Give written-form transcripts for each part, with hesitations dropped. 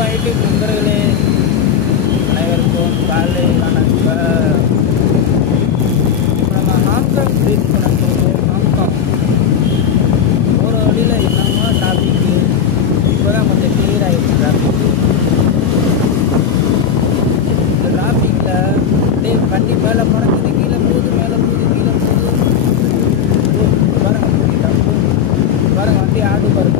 வணக்கம் யூடியூப் நண்பர்களே, அனைவருக்கும் காலை வணக்கம். நம்ம ஹாங்காங் ட்ரிப் நண்பர்களே, ஹாங்காங் போகிற வழியில் என்னமோ டிராஃபிக்கு. இப்போ தான் கொஞ்சம் கிளியர் ஆகிடுச்சு டிராஃபிக்கு. இந்த டிராஃபிக்கில் அப்படியே வண்டி மேலே பறக்குது, கீழே போகுது, மேலே போகுது, கீழே போகுது. பாருங்க பாருங்க, வண்டி ஆடு பாருங்க.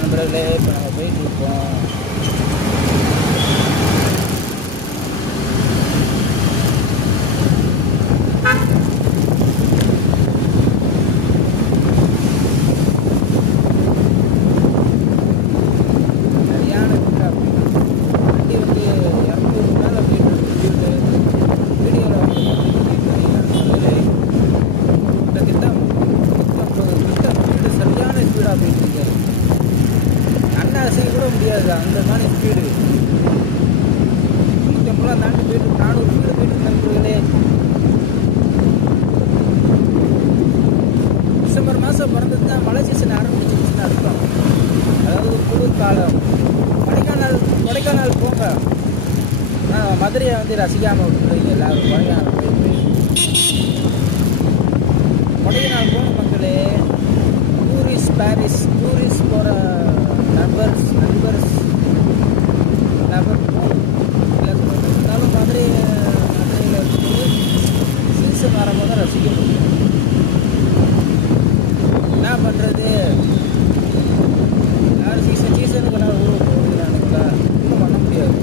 நண்பர்களே, இப்போ நம்ம போயிட்டு இருக்கோம். சரியான வண்டி வந்து 200 மேலே வீடியோவில் கிட்டத்தட்ட 30 ஸ்பீடு, சரியான ஸ்பீடாக போயிட்டு இருக்காரு. அண்ணாசிக்க கூட முடியாது அந்த மாதிரி ஸ்பீடு. 150 தாண்டி போயிட்டு 400 ஸ்பீடு போயிட்டு நண்பர்களே. டிசம்பர் மாதம் பிறந்தது தான் மழை சீசன் ஆரம்பிச்சிருச்சுன்னு அர்த்தம். அதாவது குளிர் காலம். கொடைக்கானல் போங்க. மதுரையை வந்து ரசிக்காமல் விட்டுருவீங்க எல்லாரும். கொடைக்கானல் போயிட்டு கொடைக்கானல் போன மக்களே. டூரிஸ்ட் பாரிஸ், டூரிஸ்ட் போகிற நண்பர்ஸ் இருந்தாலும் மதுரையில் இருக்கும்போது சீசன் வரும்போது தான் ரசிக்க முடியும். என்ன பண்ணுறது, யாரும் சீசனுக்கு எல்லாரும் ஊருக்கு போகிறானுங்களா, ஒன்றும் பண்ண முடியாது.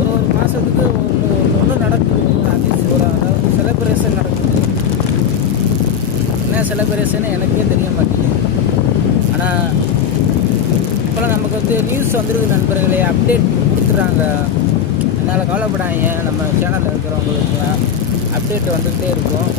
ஒரு மாதத்துக்கு ஒன்று நடக்குது. அதாவது செலிப்ரேஷன் நடக்குது. என்ன செலிப்ரேஷன் எனக்கே தெரிய மாட்டேங்குது. ஆனால் இப்போலாம் நமக்கு வந்து நியூஸ் வந்துருக்கு நண்பர்களே, அப்டேட் கொடுத்துட்றாங்க. அதனால் கவலைப்படாதீங்க, நம்ம சேனலில் இருக்கிறவங்களுக்கு அப்டேட் வந்துகிட்டே இருக்கும்.